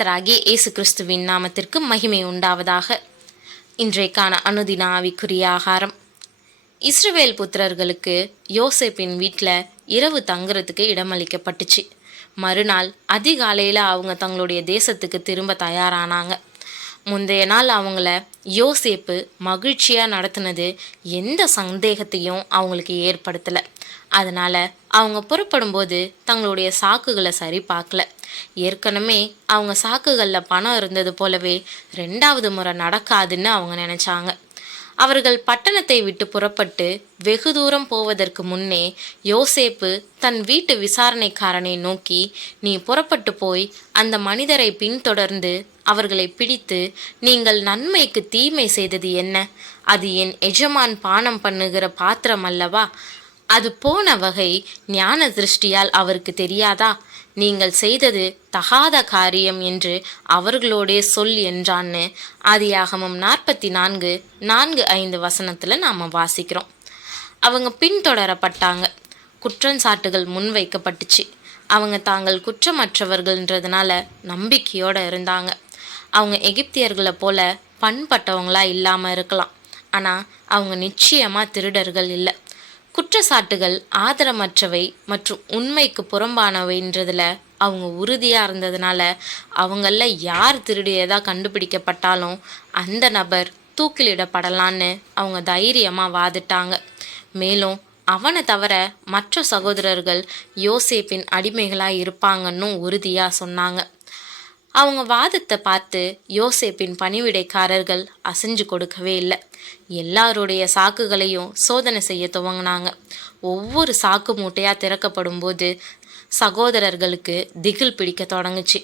கர்த்தராகிய இயேசு கிறிஸ்துவின் நாமத்திற்கு மகிமை உண்டாவதாக. இன்றைக்கான அனுதின ஆவிக்குரிய ஆகாரம். இஸ்ரவேல் புத்திரர்களுக்கு யோசேப்பின் வீட்டில் இரவு தங்குறதுக்கு இடமளிக்கப்பட்டுச்சு. மறுநாள் அதிகாலையில் அவங்க தங்களுடைய தேசத்துக்கு திரும்ப தயாரானாங்க. முந்தைய நாள் அவங்கள யோசேப்பு மகிழ்ச்சியாக நடத்தினது எந்த சந்தேகத்தையும் அவங்களுக்கு ஏற்படுத்தலை. அதனால் அவங்க புறப்படும்போது தங்களுடைய சாக்குகளை சரி பார்க்கல. ஏற்கனவே அவங்க சாக்குகளில் பணம் இருந்தது போலவே 2வது முறை நடக்காதுன்னு அவங்க நினச்சாங்க. அவர்கள் பட்டணத்தை விட்டு புறப்பட்டு வெகு தூரம் போவதற்கு முன்னே யோசேப்பு தன் வீட்டு விசாரணைக்காரனை நோக்கி, நீ புறப்பட்டு போய் அந்த மனிதரை பின்தொடர்ந்து அவர்களை பிடித்து, நீங்கள் நன்மைக்கு தீமை செய்தது என்ன? அது என் எஜமான் பானம் பண்ணுகிற பாத்திரம் அல்லவா? அது போன வகை ஞான திருஷ்டியால் அவருக்கு தெரியாதா? நீங்கள் செய்தது தகாத காரியம் என்று அவர்களோடே சொல் என்றான்னு ஆதியாகமம் 44:4-5 வசனத்தில் நாம் வாசிக்கிறோம். அவங்க பின்தொடரப்பட்டாங்க. குற்றச்சாட்டுகள் முன்வைக்கப்பட்டுச்சு. அவங்க தாங்கள் குற்றமற்றவர்கள்ன்றதுனால நம்பிக்கையோடு இருந்தாங்க. அவங்க எகிப்தியர்களை போல பண்பட்டவங்களா இல்லாமல் இருக்கலாம், ஆனால் அவங்க நிச்சயமாக திருடர்கள் இல்லை. குற்றச்சாட்டுகள் ஆதரமற்றவை மற்றும் உண்மைக்கு புறம்பானவைன்றதில் அவங்க உறுதியாக இருந்ததுனால அவங்களில் யார் திருடியதாக கண்டுபிடிக்கப்பட்டாலும் அந்த நபர் தூக்கிலிடப்படலான்னு அவங்க தைரியமாக வாதிட்டாங்க. மேலும் அவனை தவிர மற்ற சகோதரர்கள் யோசேப்பின் அடிமைகளாக இருப்பாங்கன்னு உறுதியாக சொன்னாங்க. அவங்க வாதத்தை பார்த்து யோசேப்பின் பணிவிடைக்காரர்கள் அசைஞ்சு கொடுக்கவே இல்லை. எல்லாருடைய சாக்குகளையும் சோதனை செய்ய துவங்கினாங்க. ஒவ்வொரு சாக்கு மூட்டையாக திறக்கப்படும் போது சகோதரர்களுக்கு திகில் பிடிக்க தொடங்குச்சு.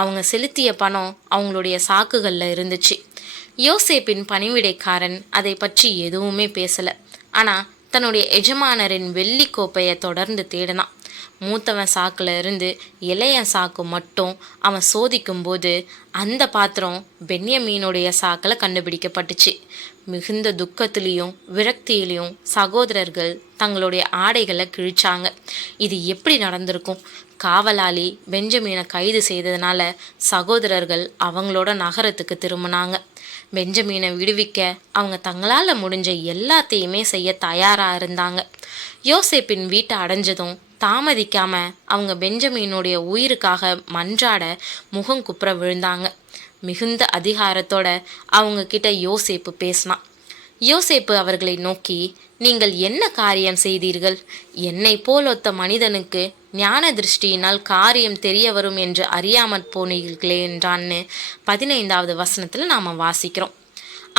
அவங்க செலுத்திய பணம் அவங்களுடைய சாக்குகளில் இருந்துச்சு. யோசேப்பின் பணிவிடைக்காரன் அதை பற்றி எதுவுமே பேசலை. ஆனால் தன்னுடைய எஜமானரின் வெள்ளி கோப்பையை தொடர்ந்து தேடினான். மூத்தவன் சாக்கில் இருந்து இளையன் சாக்கு மட்டும் அவன் சோதிக்கும்போது அந்த பாத்திரம் பென்யமீனுடைய சாக்கில் கண்டுபிடிக்கப்பட்டுச்சு. மிகுந்த துக்கத்திலையும் விரக்தியிலையும் சகோதரர்கள் தங்களுடைய ஆடைகளை கிழிச்சாங்க. இது எப்படி நடந்திருக்கும்? காவலாளி பெஞ்சமீனை கைது செய்ததுனால சகோதரர்கள் அவங்களோட நகரத்துக்கு திரும்பினாங்க. பெஞ்சமீனை விடுவிக்க அவங்க தங்களால் முடிஞ்ச எல்லாத்தையுமே செய்ய தயாராக இருந்தாங்க. யோசேப்பின் வீட்டை அடைஞ்சதும் தாமதிக்காம அவங்க பெஞ்சமீனுடைய உயிருக்காக மன்றாட முகம் குப்புற விழுந்தாங்க. மிகுந்த அதிகாரத்தோட அவங்க கிட்ட யோசேப்பு பேசினான். யோசேப்பு அவர்களை நோக்கி, நீங்கள் என்ன காரியம் செய்தீர்கள்? என்னை போலொத்த மனிதனுக்கு ஞான திருஷ்டியினால் காரியம் தெரிய வரும் என்று அறியாமற் போனீர்களே என்றான்னு 15வது வசனத்தில் நாம் வாசிக்கிறோம்.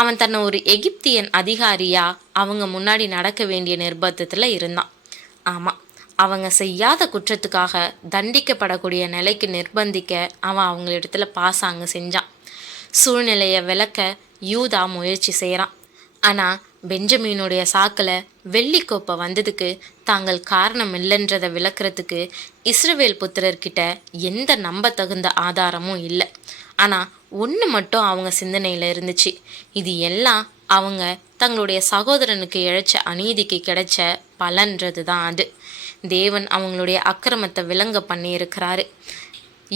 அவன் தன்னை ஒரு எகிப்தியன் அதிகாரியா அவங்க முன்னாடி நடக்க வேண்டிய நிர்பந்தத்தில் இருந்தான். ஆமாம், அவங்க செய்யாத குற்றத்துக்காக தண்டிக்கப்படக்கூடிய நிலைக்கு நிர்பந்திக்க அவன் அவங்களிடத்துல பாசாங்க செஞ்சான். சூழ்நிலையை விளக்க யூதா முயற்சி செய்கிறான். ஆனால் பெஞ்சமீனுடைய சாக்கில் வெள்ளிக்கோப்பை வந்ததுக்கு தாங்கள் காரணம் இல்லைன்றதை விளக்குறதுக்கு இஸ்ரவேல் புத்திரர்கிட்ட எந்த நம்ப தகுந்த ஆதாரமும் இல்லை. ஆனால் ஒன்று மட்டும் அவங்க சிந்தனையில் இருந்துச்சு. இது எல்லாம் அவங்க தங்களுடைய சகோதரனுக்கு இழைச்ச அநீதிக்கு கிடைச்ச பலன்றது தான். அது தேவன் அவங்களுடைய அக்கிரமத்தை விளங்க பண்ணியிருக்கிறாரு.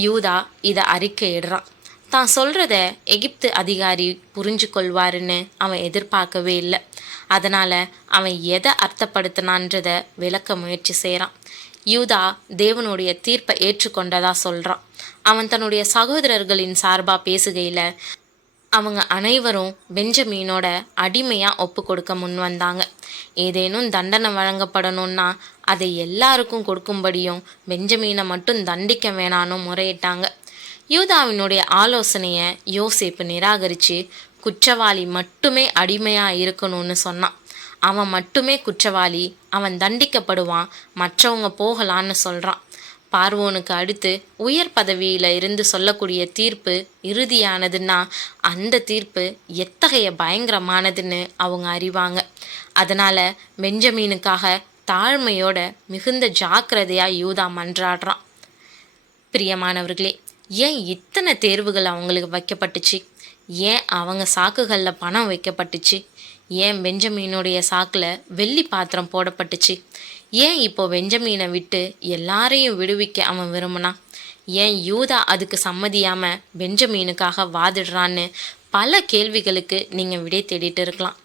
யூதா இதை அறிக்கையிடுறான். தான் சொல்கிறத எகிப்து அதிகாரி புரிஞ்சு கொள்வாருன்னு அவன் எதிர்பார்க்கவே இல்லை. அதனால் அவன் எதை அர்த்தப்படுத்தினான்றதை விளக்க முயற்சி செய்கிறான். யூதா தேவனுடைய தீர்ப்பை ஏற்றுக்கொண்டதா சொல்கிறான். அவன் தன்னுடைய சகோதரர்களின் சார்பாக பேசுகையில் அவங்க அனைவரும் பெஞ்சமீனோட அடிமையாக ஒப்பு கொடுக்க முன் வந்தாங்க. ஏதேனும் தண்டனை வழங்கப்படணும்னா அதை எல்லாருக்கும் கொடுக்கும்படியும் பெஞ்சமீனை மட்டும் தண்டிக்க வேணான்னு முறையிட்டாங்க. யூதாவினுடைய ஆலோசனையை யோசேப்பு நிராகரித்து குற்றவாளி மட்டுமே அடிமையாக இருக்கணும்னு சொன்னான். அவன் மட்டுமே குற்றவாளி, அவன் தண்டிக்கப்படுவான், மற்றவங்க போகலான்னு சொல்கிறான். பார்வோனுக்கு அடுத்து உயர் பதவியில் இருந்து சொல்லக்கூடிய தீர்ப்பு இறுதியானதுன்னா அந்த தீர்ப்பு எத்தகைய பயங்கரமானதுன்னு அவங்க அறிவாங்க. அதனால் பெஞ்சமீனுக்காக தாழ்மையோட மிகுந்த ஜாக்கிரதையாக யூதா மன்றாடுறான். பிரியமானவர்களே, ஏன் இத்தனை தேர்வுகள் அவங்களுக்கு வைக்கப்பட்டுச்சு? ஏன் அவங்க சாக்குகளில் பணம் வைக்கப்பட்டுச்சு? ஏன் பெஞ்சமீனுடைய சாக்கில் வெள்ளி பாத்திரம் போடப்பட்டுச்சு? ஏன் இப்போ பெஞ்சமீனை விட்டு எல்லாரையும் விடுவிக்க அவன் விரும்பினான்? ஏன் யூதா அதுக்கு சம்மதியாம பெஞ்சமீனுக்காக வாதிடுறான்னு பல கேள்விகளுக்கு நீங்கள் விடை தேடிட்டு இருக்கலாம்.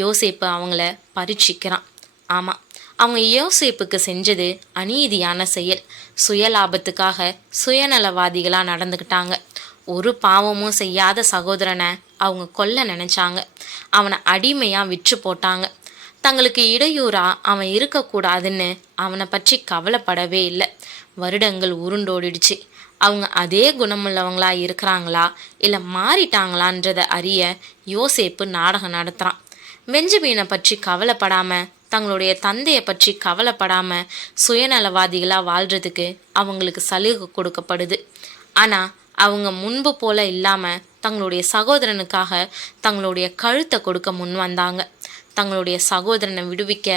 யோசேப்பு அவங்கள பரீட்சிக்கிறான். ஆமாம், அவங்க யோசேப்புக்கு செஞ்சது அநீதியான செயல். சுயலாபத்துக்காக சுயநலவாதிகளாக நடந்துக்கிட்டாங்க. ஒரு பாவமும் செய்யாத சகோதரனை அவங்க கொல்ல நினச்சாங்க. அவனை அடிமையாக விற்று போட்டாங்க. தங்களுக்கு இடையூறா அவன் இருக்கக்கூடாதுன்னு அவனை பற்றி கவலைப்படவே இல்லை. வருடங்கள் உருண்டோடிடுச்சு. அவங்க அதே குணமுள்ளவங்களா இருக்கிறாங்களா இல்லை மாறிட்டாங்களான்றதை அறிய யோசேப்பு நாடகம் நடத்துகிறான். பெஞ்சமீனை பற்றி கவலைப்படாமல், தங்களுடைய தந்தையை பற்றி கவலைப்படாமல் சுயநலவாதிகளாக வாழ்கிறதுக்கு அவங்களுக்கு சலுகை கொடுக்கப்படுது. ஆனால் அவங்க முன்பு போல இல்லாமல் தங்களுடைய சகோதரனுக்காக தங்களுடைய கழுத்தை கொடுக்க முன் வந்தாங்க. தங்களுடைய சகோதரனை விடுவிக்க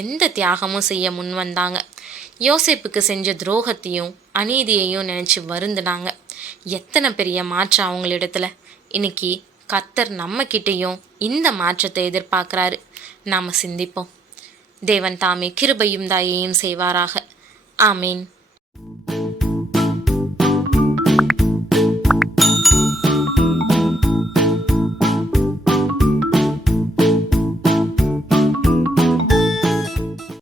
எந்த தியாகமும் செய்ய முன் வந்தாங்க. யோசேப்புக்கு செஞ்ச துரோகத்தையும் அநீதியையும் நினச்சி வருந்தினாங்க. எத்தனை பெரிய மாற்றம் அவங்களிடத்துல! இன்னைக்கு கர்த்தர் நம்மக்கிட்டேயும் இந்த மாற்றத்தை எதிர்பார்க்குறாரு. நாம் சிந்திப்போம். தேவன் தாமே கிருபையும் தயையும் செய்வாராக. ஆமீன்.